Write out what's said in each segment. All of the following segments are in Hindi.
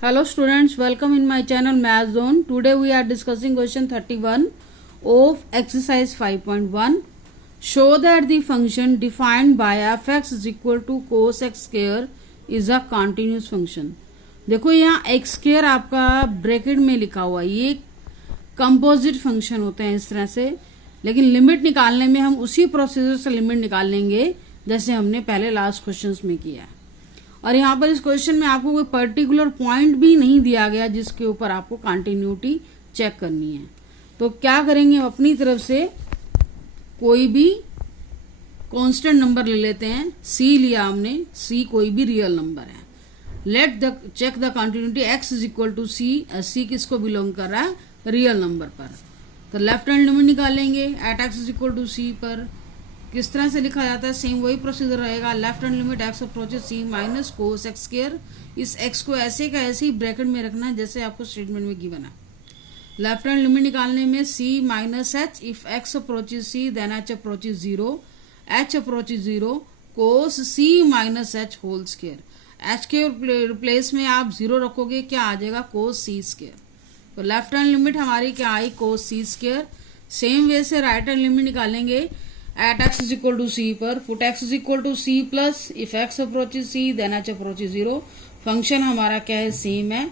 Hello students, welcome in my channel Math Zone. Today we are discussing question 31 of exercise 5.1. Show that the function defined by f(x) is equal to cos x square is a continuous function. देखो यहाँ x square आपका ब्रैकेट में लिखा हुआ है, ये कंपोजिट फंक्शन होते हैं इस तरह से, लेकिन लिमिट निकालने में हम उसी प्रोसीजर से लिमिट निकाल लेंगे जैसे हमने पहले लास्ट क्वेश्चंस में किया है। और यहाँ पर इस क्वेश्चन में आपको कोई पर्टिकुलर पॉइंट भी नहीं दिया गया जिसके ऊपर आपको कंटिन्यूटी चेक करनी है। तो क्या करेंगे, अपनी तरफ से कोई भी कांस्टेंट नंबर ले लेते हैं। c लिया हमने, c कोई भी रियल नंबर है। Let the check the continuity x is equal to c। c किसको बिलोंग कर रहा है? रियल नंबर पर। तो लेफ्ट हैंड लिमिट निकालेंगे at x is equal to c पर। किस तरह से लिखा जाता है? सेम वही प्रोसीजर रहेगा। Left hand limit x approaches c minus cos x square. इस x को ऐसे का ऐसे ही ब्रैकेट में रखना है जैसे आपको स्टेटमेंट में गिवन है। लेफ्ट हैंड लिमिट निकालने में c minus h, if x approaches c then h approaches 0, h approaches 0 cos c minus h whole square. h के रिप्लेस में आप 0 रखोगे, क्या आ जाएगा? Cos c square. तो लेफ्ट हैंड लिमिट हमारी क्या आई? Cos c square. Same way से राइट हैंड लिमिट निकालेंगे at x is equal to c पर। put x is equal to c plus if x approaches c then h approaches 0। Function हमारा क्या है? सेम है।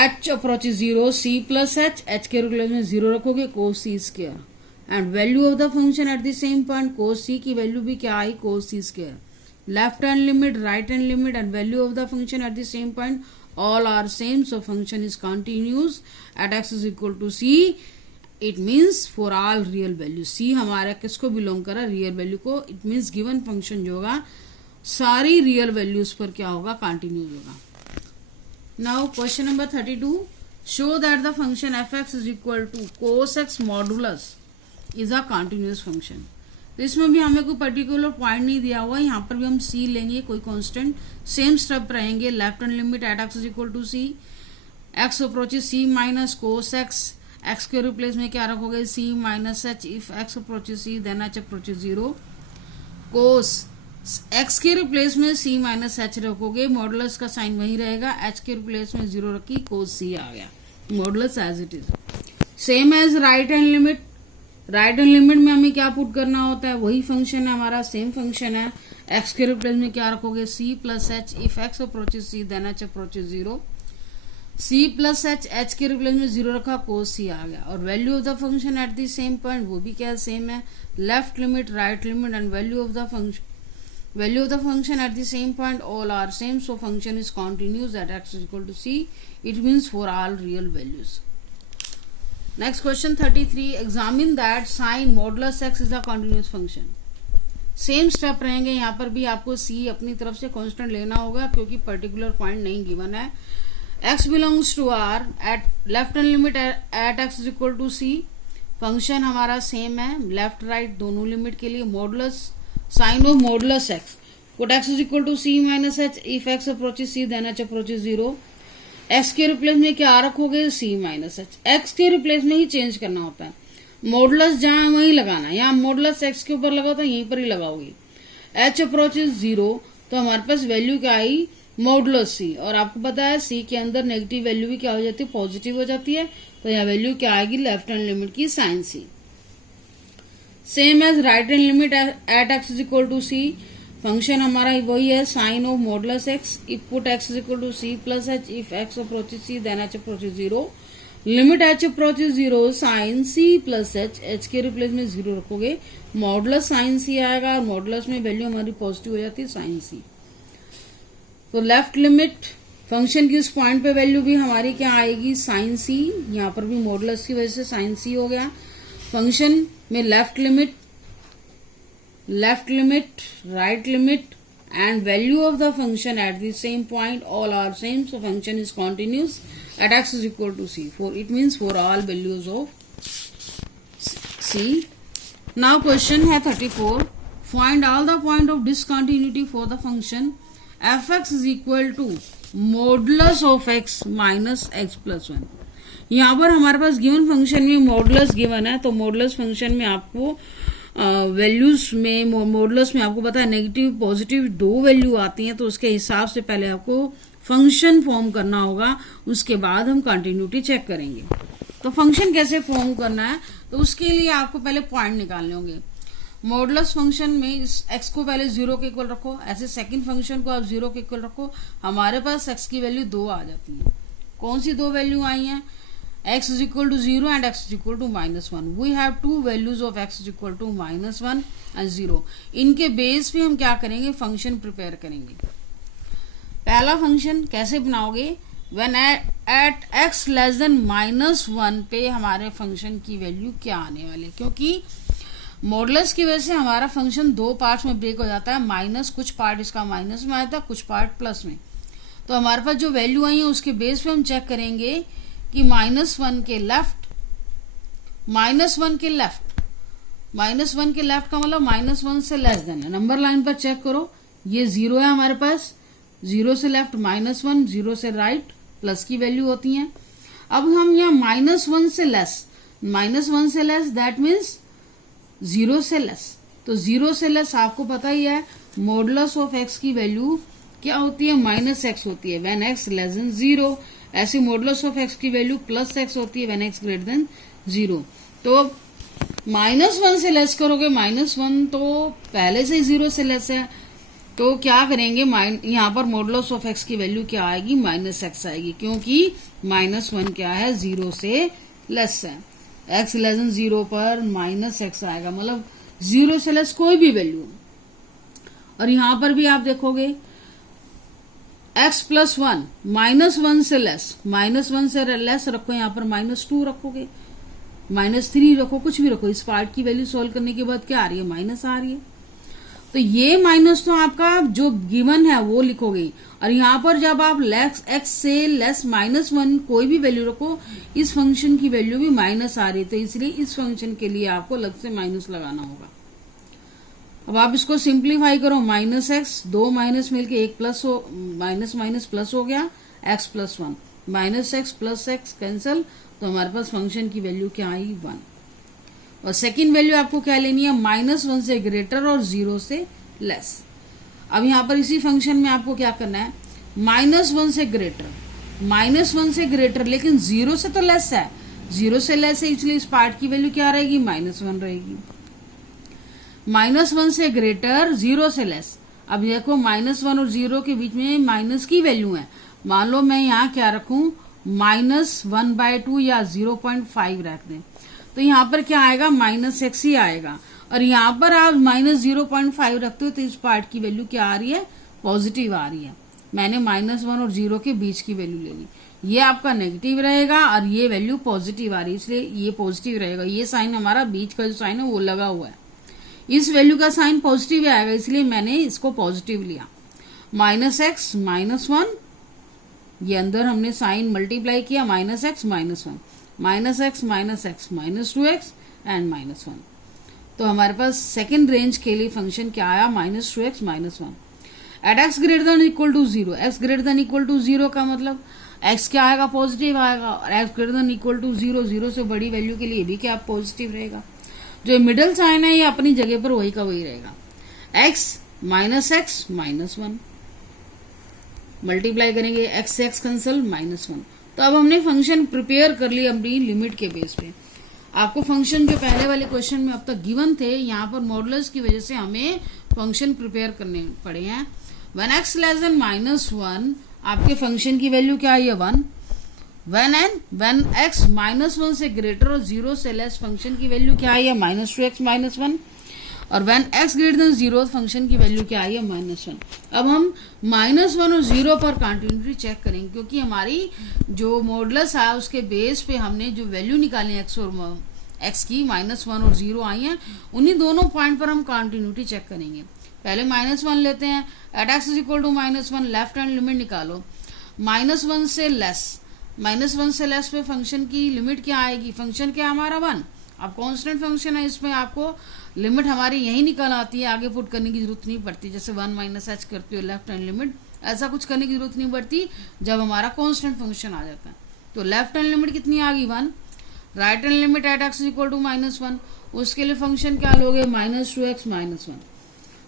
h approaches 0 c plus h के रिप्लेस में 0 रखोगे, cos c square. And value of the function at the same point, cos c की वैल्यू भी क्या आई? cos c square. Left hand limit, right hand limit and value of the function at the same point all are same, so function is continuous at x is equal to c। It means for all real value. C हमारा किसको बिलोंग कर रहा है? रियल वैल्यू को। इट मीन्स गिवन फंक्शन जो होगा सारी रियल वैल्यूज पर क्या होगा? कंटिन्यूस होगा। Now question number 32, show that the function f x is equal to cos x modulus is a continuous function. तो इसमें भी हमें कोई पर्टिकुलर पॉइंट नहीं दिया हुआ। यहाँ पर भी हम सी लेंगे, कोई कांस्टेंट। सेम स्टेप रहेंगे। Left hand limit at x is equal to c, x approaches c minus cos x. x के रिप्लेस में क्या रखोगे? c minus h, if x approaches c then h approaches 0। Cos x के रिप्लेस में c माइनस h रखोगे, मॉडुलस का साइन वही रहेगा। h के रिप्लेस में 0 रखी, कोस c आ गया, modulus as it is. Same as right hand limit. Right hand limit में हमें क्या पुट करना होता है? वही फंक्शन है हमारा, सेम फंक्शन है। x के रिप्लेस में क्या रखोगे? c plus h, if x approaches c then h approaches 0। c plus h के रिप्लेस में 0 रखा, कोस c आ गया। और value of the function at the same point, वो भी क्या सेम है। Left limit, right limit and value of the function at the same point all are same, so function is continuous at x is equal to c। It means for all real values. Next question 33, examine that sine modulus x is a continuous function. Same step रहेंगे। यहाँ पर भी आपको c अपनी तरफ से कांस्टेंट लेना होगा क्योंकि पर्टिकुलर पॉइंट नहीं गिवन है। x belongs to r at left hand limit at x is equal to c। Function हमारा सेम है, लेफ्ट राइट दोनों लिमिट के लिए। Modulus, sine of modulus x, put x is equal to c minus h, if x approaches c then h approaches 0। x के रिप्लेस में क्या रखोगे? c minus h। x के रिप्लेस में ही चेंज करना होता है। मॉडुलस जहां वहीं लगाना है। यहाँ मॉडुलस x के ऊपर लगाओ तो यहीं पर ही लगाओगे। h अप्रोचेस 0, तो हमारे पास वैल्यू क्या आई? Modulus c। और आपको पता है c के अंदर नेगेटिव वैल्यू भी क्या हो जाती है? पॉजिटिव हो जाती है। तो यहाँ वैल्यू क्या आएगी? लेफ्ट हैंड लिमिट की sine c। Same as right hand limit at x is equal to c। Function हमारा वही है, sine of modulus x, if put x is equal to c plus h, if x approaches c then h approaches 0। Limit h approaches 0, sine c plus h के रिप्लेस में 0 रखोगे, मॉडुलस साइन c आएगा। और मॉडुलस में वैल्यू हमारी पॉजिटिव हो जाती है, साइन c। तो लेफ्ट लिमिट, फंक्शन की इस पॉइंट पे वैल्यू भी हमारी क्या आएगी? Sine c। यहाँ पर भी मॉडुलस की वजह से साइन c हो गया। फंक्शन में left limit, right limit and value of the function at the same point all are same, so function is continuous at x is equal to c। For it means for all values of c। Now question है 34, find all the point of discontinuity for the function f x is equal to modulus of x minus x plus 1। यहाँ पर हमारे पास गिवन फंक्शन में मॉडुलस गिवन है, तो मॉडुलस फंक्शन में आपको वैल्यूज में, मॉडुलस में आपको पता है नेगेटिव पॉजिटिव दो वैल्यू आती हैं, तो उसके हिसाब से पहले आपको फंक्शन फॉर्म करना होगा, उसके बाद हम कंटिन्यूटी चेक करेंगे। तो फंक्शन कैसे फॉर्म करना है, तो उसके लिए आपको पहले पॉइंट निकालने होंगे। मॉडुलस फंक्शन में इस x को पहले 0 के इक्वल रखो, ऐसे सेकंड फंक्शन को आप 0 के इक्वल रखो, हमारे पास x की वैल्यू 2 आ जाती है। कौन सी दो वैल्यू आई हैं? x is equal to 0 and x is equal to -1. We have two values of x is equal to -1 and 0. इनके बेस पे हम क्या करेंगे? फंक्शन प्रिपेयर करेंगे। पहला फंक्शन कैसे बनाओगे? When at x less than -1 पे हमारे फंक्शन की वैल्यू क्या आने वाले, क्योंकि मॉडुलस की वजह से हमारा फंक्शन दो पार्ट्स में ब्रेक हो जाता है, माइनस कुछ पार्ट इसका माइनस में आता है, कुछ पार्ट प्लस में। तो हमारे पास जो वैल्यू आई है उसके बेस पे हम चेक करेंगे कि -1 के लेफ्ट का मतलब -1 से लेस देन है। नंबर लाइन पर चेक करो, ये 0 है हमारे पास, 0 से लेफ्ट -1, 0 से राइट प्लस की वैल्यू होती है। अब हम यहाँ -1 से लेस दैट मीन्स 0 से लेस। तो 0 से लेस आपको पता ही है मॉडुलस ऑफ x की वैल्यू क्या होती है? -x होती है व्हेन x लेस देन 0। ऐसे मॉडुलस ऑफ x की वैल्यू +x होती है व्हेन x ग्रेटर देन 0। तो -1 से लेस करोगे, -1 तो पहले से ही 0 से लेस है, तो क्या करेंगे? यहाँ पर मॉडुलस ऑफ x की वैल्यू क्या आएगी? -x आएगी, क्योंकि -1 क्या है? 0 से लेस है। x लेस देन 0 पर -x आएगा, मतलब 0 से लेस कोई भी वैल्यू। और यहां पर भी आप देखोगे x + 1 -1 से लेस, -1 से लेस रखो, यहाँ पर -2 रखोगे, -3 रखो, कुछ भी रखो, इस पार्ट की वैल्यू सोल्व करने के बाद क्या आ रही है? माइनस आ रही है। तो ये माइनस तो आपका जो गिवन है वो लिखोगे, और यहाँ पर जब आप x से लेस -1 कोई भी वैल्यू रखो, इस फंक्शन की वैल्यू भी माइनस आ रही है, तो इसलिए इस फंक्शन के लिए आपको अलग से माइनस लगाना होगा। अब आप इसको सिंप्लीफाई करो, -x, दो माइनस मिलके एक प्लस हो, माइनस प्लस हो गया, x + 1, -x + x कैंसल, तो हमारे पास फंक्शन की वैल्यू क्या आई? 1। और सेकेंड वैल्यू आपको क्या लेनी है? -1 से ग्रेटर और 0 से लेस। अब यहाँ पर इसी फंक्शन में आपको क्या करना है? -1 से ग्रेटर, लेकिन 0 से तो लेस है, 0 से लेस है, इसलिए इस पार्ट की वैल्यू क्या रहेगी? -1 रहेगी। -1 से ग्रेटर, 0 से लेस। अब देखो -1 और 0 के बीच में माइनस की वैल्यू है। मान लो मैं यहाँ क्या रखूं? -1/2 या 0.5 रख दें, तो यहाँ पर क्या आएगा? -x ही आएगा। और यहाँ पर आप -0.5 रखते हो, तो इस पार्ट की वैल्यू क्या आ रही है? पॉजिटिव आ रही है। मैंने -1 और 0 के बीच की वैल्यू ले ली, ये आपका नेगेटिव रहेगा और ये वैल्यू पॉजिटिव आ रही है, इसलिए ये पॉजिटिव रहेगा। ये साइन हमारा बीच का जो साइन है वो लगा हुआ है, इस वैल्यू का साइन पॉजिटिव आएगा, इसलिए मैंने इसको पॉजिटिव लिया। -x -1, ये अंदर हमने साइन मल्टीप्लाई किया, -x -1, -x -2x एंड -1। तो हमारे पास सेकेंड रेंज के लिए फंक्शन क्या आया? -2x -1 at x greater than equal to 0। x greater than equal to 0 का मतलब x क्या आएगा? पॉजिटिव आएगा। और x greater than equal to 0, 0 से बड़ी वैल्यू के लिए भी क्या पॉजिटिव रहेगा। जो मिडिल साइन है ये अपनी जगह पर वही का वही रहेगा। x -x -1 मल्टीप्लाई करेंगे, x से x कैंसल, -1। तो अब हमने फंक्शन प्रिपेयर कर लिया अपनी लिमिट के बेस पे। आपको फंक्शन जो पहले वाले क्वेश्चन में अब तक गिवन थे, यहाँ पर मॉडुलस की वजह से हमें फंक्शन प्रिपेयर करने पड़े हैं। व्हेन x लेस देन -1 आपके फंक्शन की वैल्यू क्या है? 1। व्हेन x -1 से ग्रेटर और 0 से लेस फंक्शन की वैल्यू क्या है? -2x -1। और when x greater then 0 function की वैल्यू क्या है? -1। अब हम -1 और 0 पर कंटिन्यूटी चेक करेंगे, क्योंकि हमारी जो मॉडुलस आया उसके बेस पे हमने जो वैल्यू निकाली है x और x की, -1 और 0 आई है, उन्हीं दोनों पॉइंट पर हम कंटिन्यूटी चेक करेंगे। पहले -1 लेते हैं, at x equal to -1 left hand limit निकालो, -1 से लेस पे फंक्शन की लिमिट क्या आएगी? फंक्शन क्या हमारा 1। अब कांस्टेंट फंक्शन है, इसमें आपको लिमिट हमारी यही निकल आती है, आगे पुट करने की जरूरत नहीं पड़ती। जैसे 1 - h करते हो लेफ्ट हैंड लिमिट, ऐसा कुछ करने की जरूरत नहीं पड़ती जब हमारा कांस्टेंट फंक्शन आ जाता है। तो लेफ्ट हैंड लिमिट कितनी आ गई? 1। Right hand limit at x equal to -1, उसके लिए फंक्शन क्या लोगे? -2x -1।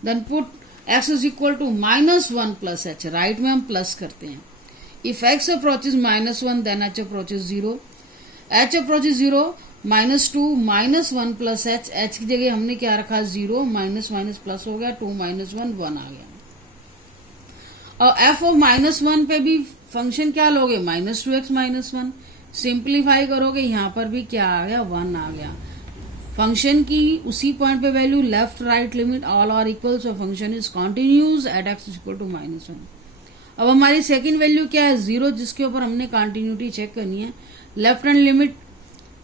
Then put x is equal to -1 + h, right में हम प्लस करते हैं, if x approaches -1 then h approaches 0, h approaches 0 -2 -1 plus h की जगह हमने क्या रखा 0, माइनस माइनस प्लस हो गया 2 -1 1 आ गया। और f ऑफ -1 पे भी फंक्शन क्या लोगे -2x -1, सिंप्लीफाई करोगे यहाँ पर भी क्या आ गया 1 आ गया। फंक्शन की उसी पॉइंट पे value left right limit all are equal, so function is continues at x equal to -1। अब हमारी सेकंड वैल्यू क्या है 0, जिसके ऊपर हमने कंटिन्यूटी चेक करनी है। Left hand limit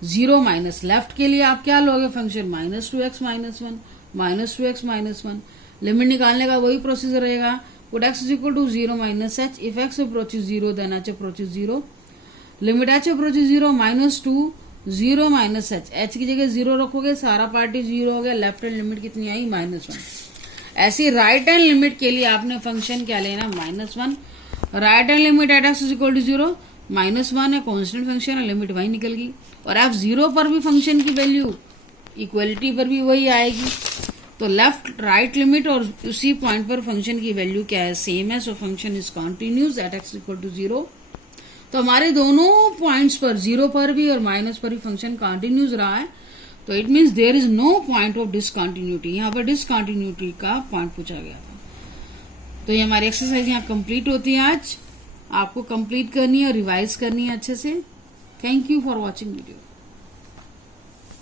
0 minus, left के लिए आप क्या लोगे फंक्शन -2x -1 -2x -1। लिमिट निकालने का वही प्रोसीजर रहेगा, put x is equal to 0 minus h, if x approaches 0 then h approaches 0, limit h approaches 0 -2 0 minus h की जगह 0 रखोगे, सारा पार्टी 0 हो गया, लेफ्ट हैंड लिमिट कितनी आई -1। ऐसी राइट हैंड लिमिट के लिए आपने फंक्शन क्या लेना -1, right hand limit at x is equal to 0 -1 है, कांस्टेंट फंक्शन है, लिमिट वही निकल गई। और आप 0 पर भी फंक्शन की वैल्यू इक्वलिटी पर भी वही आएगी, तो लेफ्ट राइट लिमिट और उसी पॉइंट पर फंक्शन की वैल्यू क्या है सेम है, so function is continues at x equal to 0। तो हमारे दोनों पॉइंट्स पर 0 पर भी और माइनस पर भी फंक्शन कंटिन्यूज रहा है, तो it means there is no point of discontinuity. यहाँ पर डिसकंटिन्यूटी का पॉइंट पूछा गया था। तो ये हमारी एक्सरसाइज यहाँ कंप्लीट होती है। आज आपको कंप्लीट करनी है और रिवाइज करनी है अच्छे से। Thank you for watching video.